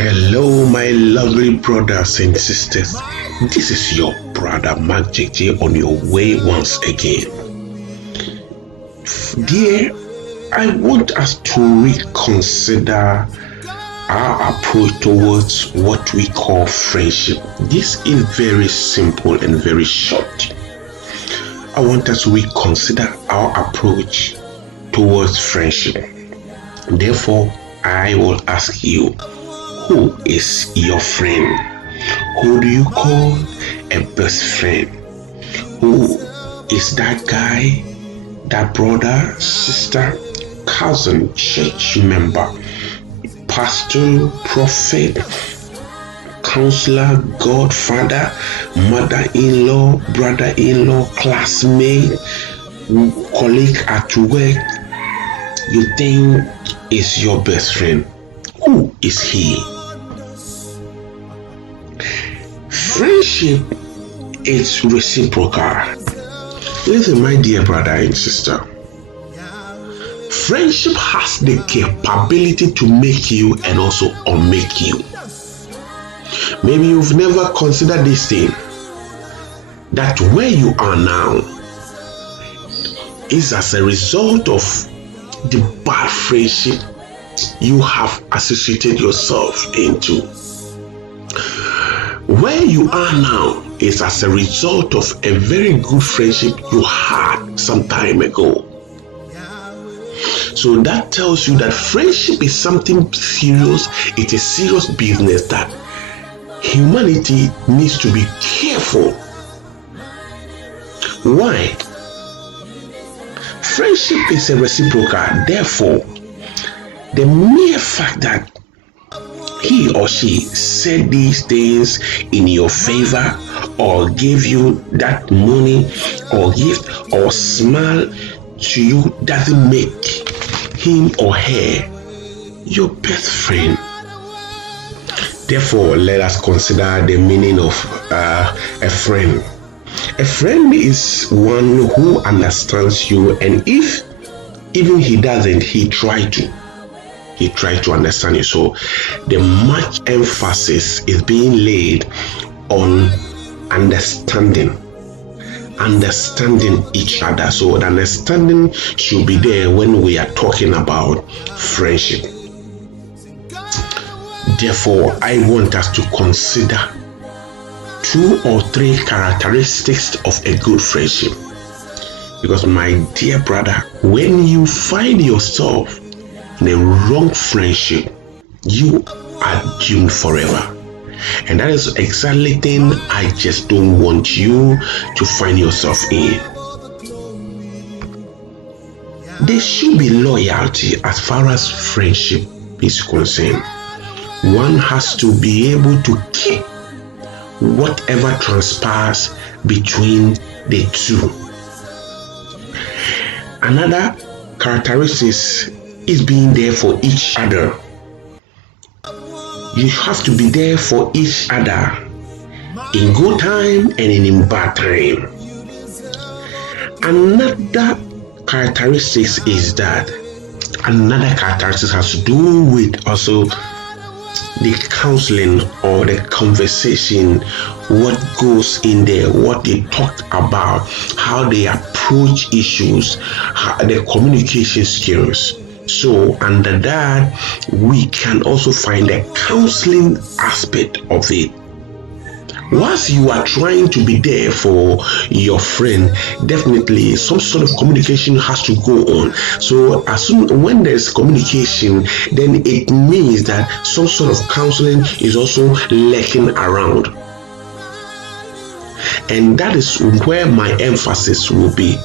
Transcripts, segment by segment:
Hello, my lovely brothers and sisters. This is your brother jeq-j on your way once again. Dear, I want us to reconsider our approach towards what we call friendship. This is very simple and very short. I want us to reconsider our approach towards friendship. Therefore, I will ask you, who is your friend? Who do you call a best friend? Who is that guy, that brother, sister, cousin, church member, pastor, prophet, counselor, godfather, mother-in-law, brother-in-law, classmate, colleague at work you think is your best friend? Who is he? Friendship is reciprocal. Listen, my dear brother and sister. Friendship has the capability to make you and also unmake you. Maybe you've never considered this thing, that where you are now is as a result of the bad friendship you have associated yourself into. Where you are now is as a result of a very good friendship you had some time ago. So that tells you that friendship is something serious. It's a serious business that humanity needs to be careful. Why? Friendship is a reciprocal. Therefore, the mere fact that he or she said these things in your favor, or gave you that money or gift or smile to you, doesn't make him or her your best friend. Therefore, let us consider the meaning of a friend. A friend is one who understands you, and if even he doesn't, he tries to understand you. So the much emphasis is being laid on understanding each other. So the understanding should be there when we are talking about friendship. Therefore, I want us to consider 2 or 3 characteristics of a good friendship. Because my dear brother, when you find yourself in a wrong friendship, you are doomed forever. And that is exactly the thing I just don't want you to find yourself in. There should be loyalty as far as friendship is concerned. One has to be able to keep whatever transpires between the two. Another characteristic is being there for each other. You have to be there for each other in good time and in bad time. Another characteristic has to do with also the counseling or the conversation, what goes in there, what they talk about, how they approach issues, the communication skills. So under that, we can also find the counseling aspect of it. Once you are trying to be there for your friend, definitely some sort of communication has to go on. So when there's communication, then it means that some sort of counseling is also lurking around. And that is where my emphasis will be.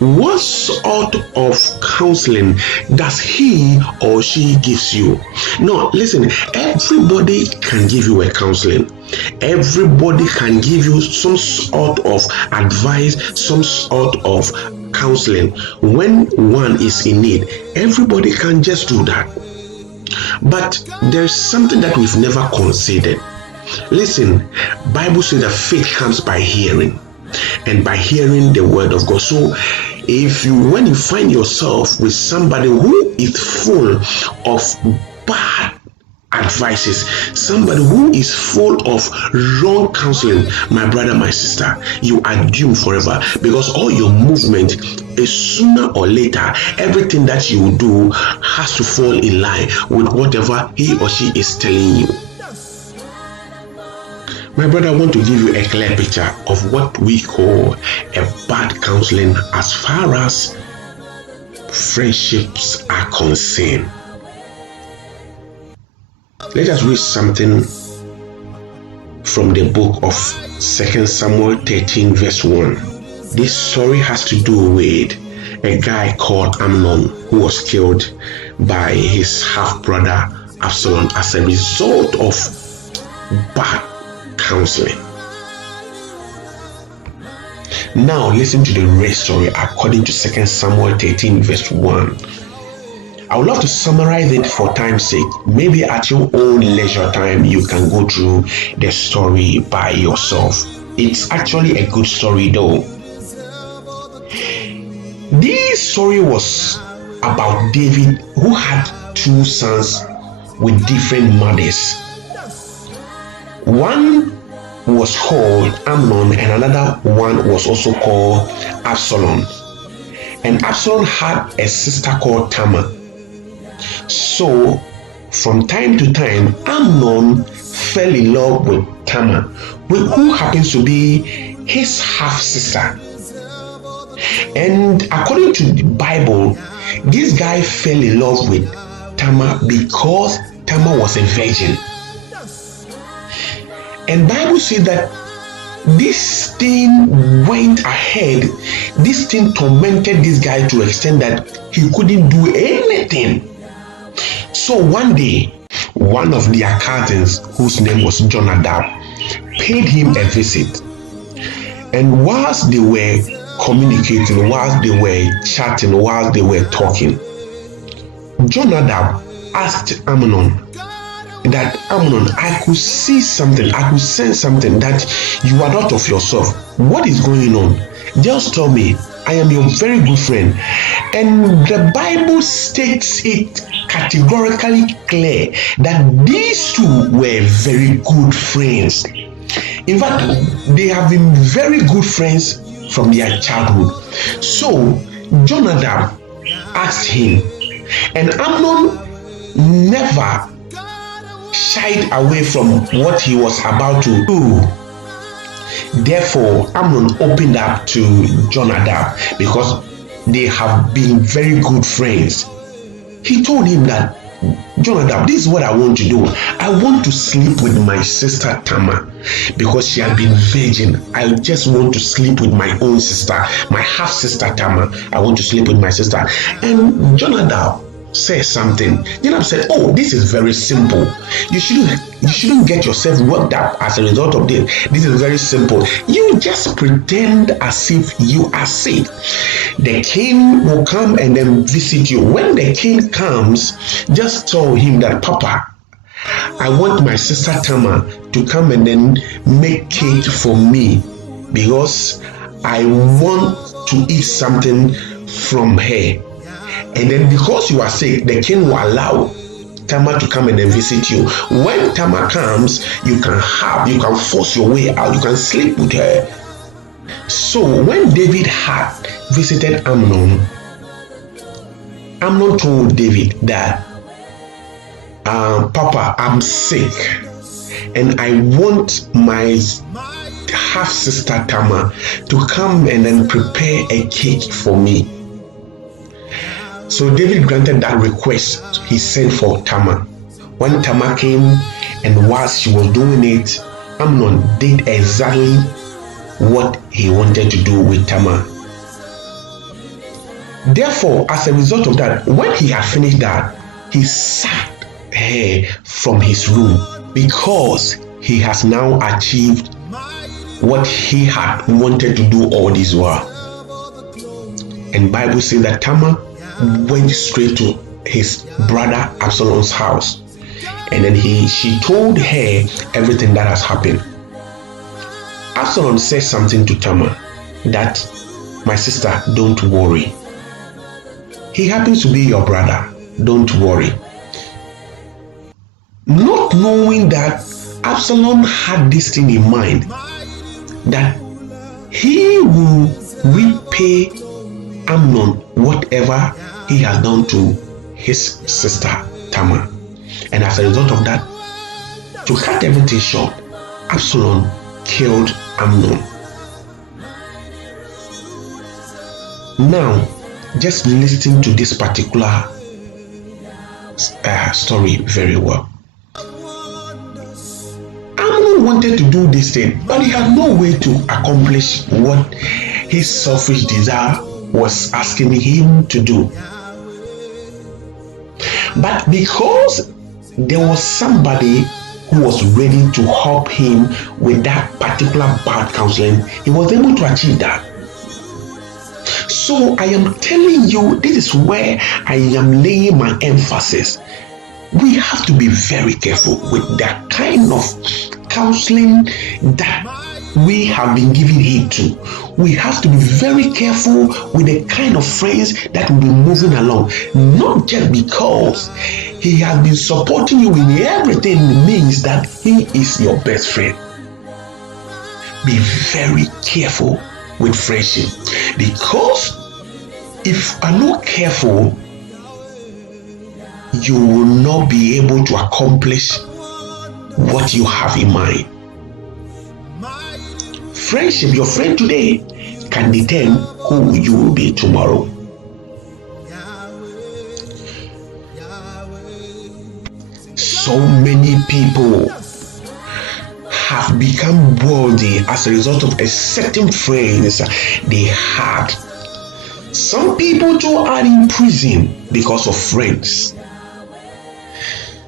What sort of counseling does he or she gives you? No, listen, everybody can give you a counseling. Everybody can give you some sort of advice, some sort of counseling. When one is in need, everybody can just do that. But there's something that we've never considered. Listen, Bible says that faith comes by hearing, and by hearing the word of God. So when you find yourself with somebody who is full of bad advices, somebody who is full of wrong counseling, my brother, my sister, you are doomed forever, because all your movement is sooner or later, everything that you do has to fall in line with whatever he or she is telling you. My brother, I want to give you a clear picture of what we call a bad counseling as far as friendships are concerned. Let us read something from the book of 2 Samuel 13 verse 1. This story has to do with a guy called Amnon who was killed by his half-brother Absalom as a result of bad counseling. Now listen to the rest story according to 2 Samuel 13 verse 1. I would love to summarize it for time's sake. Maybe at your own leisure time, you can go through the story by yourself. It's actually a good story though. This story was about David, who had two sons with different mothers. One was called Amnon and another one was also called Absalom. And Absalom had a sister called Tamar. So from time to time, Amnon fell in love with Tamar, who happens to be his half sister. And according to the Bible, this guy fell in love with Tamar because Tamar was a virgin. And Bible says that this thing went ahead, this thing tormented this guy to the extent that he couldn't do anything. So one day, one of their cousins, whose name was Jonadab, paid him a visit. And whilst they were communicating, whilst they were chatting, whilst they were talking, Jonadab asked Amnon that, Amnon, I could see something, I could sense something that you are not of yourself. What is going on? Just tell me. I am your very good friend. And the Bible states it categorically clear that these two were very good friends. In fact, they have been very good friends from their childhood. So Jonadab asked him, and Amnon never shied away from what he was about to do. Therefore, Amnon opened up to Jonadab because they have been very good friends. He told him that, Jonadab, this is what I want to do. I want to sleep with my sister Tamar because she has been virgin. I just want to sleep with my own sister, my half sister Tamar. I want to sleep with my sister. And Jonadab said something. Jonadab said, oh, this is very simple. You shouldn't get yourself worked up as a result of this. This is very simple. You just pretend as if you are sick. The king will come and then visit you. When the king comes, just tell him that, Papa, I want my sister Tamar to come and then make cake for me because I want to eat something from her. And then because you are sick, the king will allow Tamar to come and then visit you. When Tamar comes, you can force your way out. You can sleep with her. So when David had visited Amnon, Amnon told David that, Papa, I'm sick and I want my half sister Tamar to come and then prepare a cake for me. So David granted that request. He sent for Tamar. When Tamar came, and whilst she was doing it, Amnon did exactly what he wanted to do with Tamar. Therefore, as a result of that, when he had finished that, he sacked her from his room because he has now achieved what he had wanted to do all this while. And Bible says that Tamar went straight to his brother Absalom's house, and then she told her everything that has happened. Absalom said something to Tamar that, my sister, don't worry. He happens to be your brother. Don't worry. not knowing that Absalom had this thing in mind, that he will repay Amnon whatever he has done to his sister Tamar. And as a result of that, to cut everything short, Absalom killed Amnon. Now, just listen to this particular story very well. Amnon wanted to do this thing, but he had no way to accomplish what his selfish desire was asking him to do. But because there was somebody who was ready to help him with that particular bad counseling, he was able to achieve that. So I am telling you, this is where I am laying my emphasis. We have to be very careful with that kind of counseling that we have been giving heed to. We have to be very careful with the kind of friends that will be moving along. Not just because he has been supporting you in everything means that he is your best friend. Be very careful with friendship, because if you are not careful, you will not be able to accomplish what you have in mind. Friendship, your friend today can determine who you will be tomorrow. So many people have become wealthy as a result of a certain friends they had. Some people too are in prison because of friends.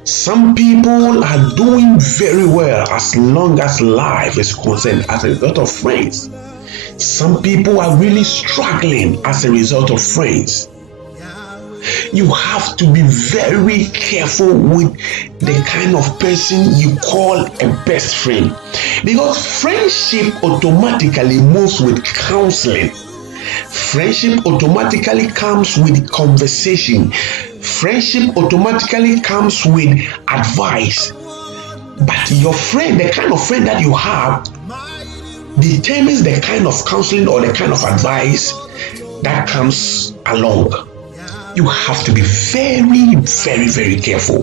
Some people are doing very well as long as life is concerned as a result of friends. Some people are really struggling as a result of friends. You have to be very careful with the kind of person you call a best friend, because friendship automatically moves with counseling. Friendship automatically comes with conversation. Friendship automatically comes with advice. But your friend, the kind of friend that you have, determines the kind of counseling or the kind of advice that comes along. You have to be very, very, very careful.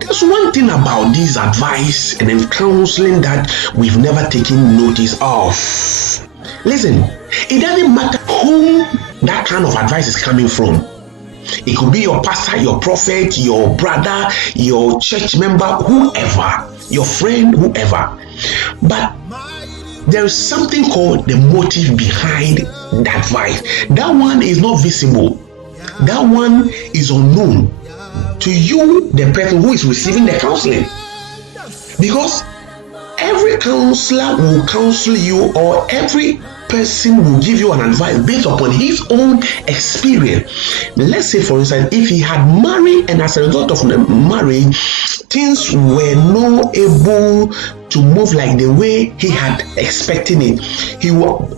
There's one thing about this advice and then counseling that we've never taken notice of. Listen, it doesn't matter whom that kind of advice is coming from. It could be your pastor, your prophet, your brother, your church member, whoever, your friend, whoever. But there is something called the motive behind the advice. That one is not visible. That one is unknown to you, the person who is receiving the counseling. Because every counselor will counsel you, or every person will give you an advice based upon his own experience. Let's say, for instance, if he had married and as a result of the marriage, things were not able to move like the way he had expected it, he will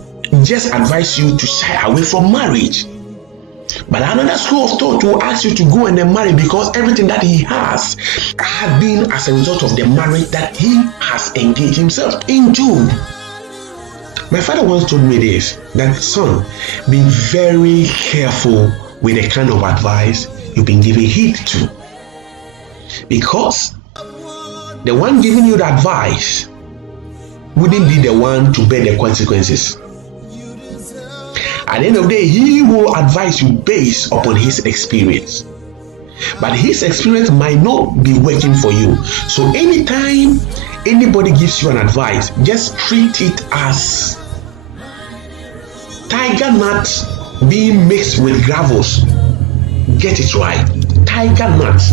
just advise you to shy away from marriage. But another school of thought will ask you to go and then marry, because everything that he has been as a result of the marriage that he has engaged himself into. My father once told me this, that son, be very careful with the kind of advice you've been giving heed to, because the one giving you the advice wouldn't be the one to bear the consequences. At the end of the day, he will advise you based upon his experience. But his experience might not be working for you. So anytime anybody gives you an advice, just treat it as tiger nuts being mixed with gravels. Get it right. Tiger nuts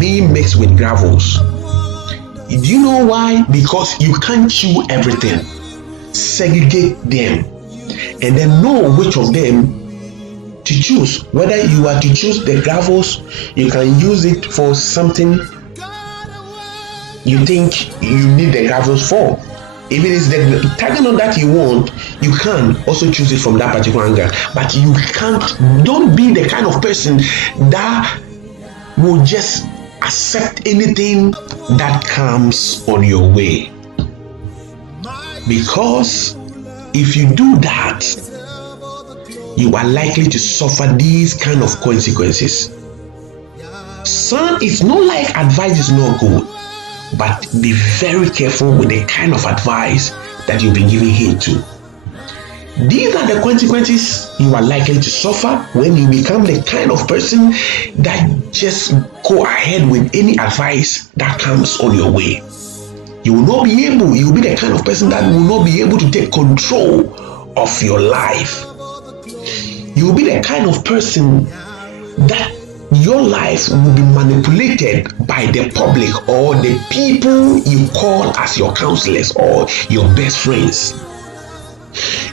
being mixed with gravels. Do you know why? Because you can't chew everything. Segregate them and then know which of them to choose. Whether you are to choose the gravels, you can use it for something you think you need the gravels for. If it is the tiger nut that you want, you can also choose it from that particular angle. But you can't, don't be the kind of person that will just accept anything that comes on your way. Because if you do that, you are likely to suffer these kind of consequences. Son, it's not like advice is not good, but be very careful with the kind of advice that you've been giving heed to. These are the consequences you are likely to suffer when you become the kind of person that just go ahead with any advice that comes on your way. You will be the kind of person that will not be able to take control of your life. You will be the kind of person that your life will be manipulated by the public or the people you call as your counselors or your best friends.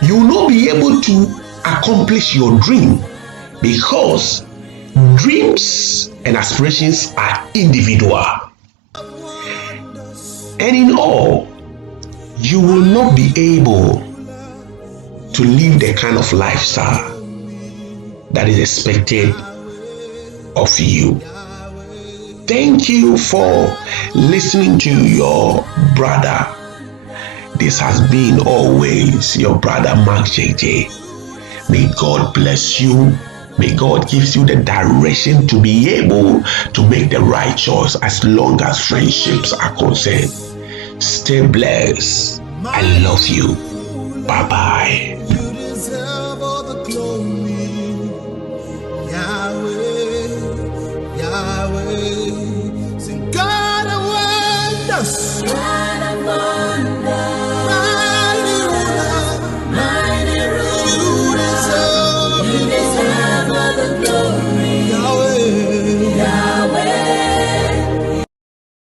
You will not be able to accomplish your dream because dreams and aspirations are individual. And in all, you will not be able to live the kind of lifestyle that is expected of you. Thank you for listening to your brother. This has been always your brother Mark jeq-j. May God bless you. May God give you the direction to be able to make the right choice as long as friendships are concerned. Stay blessed. I love you. Bye-bye. You deserve all the glory. Yahweh, Yahweh. Sing God of wonders. God of wonders.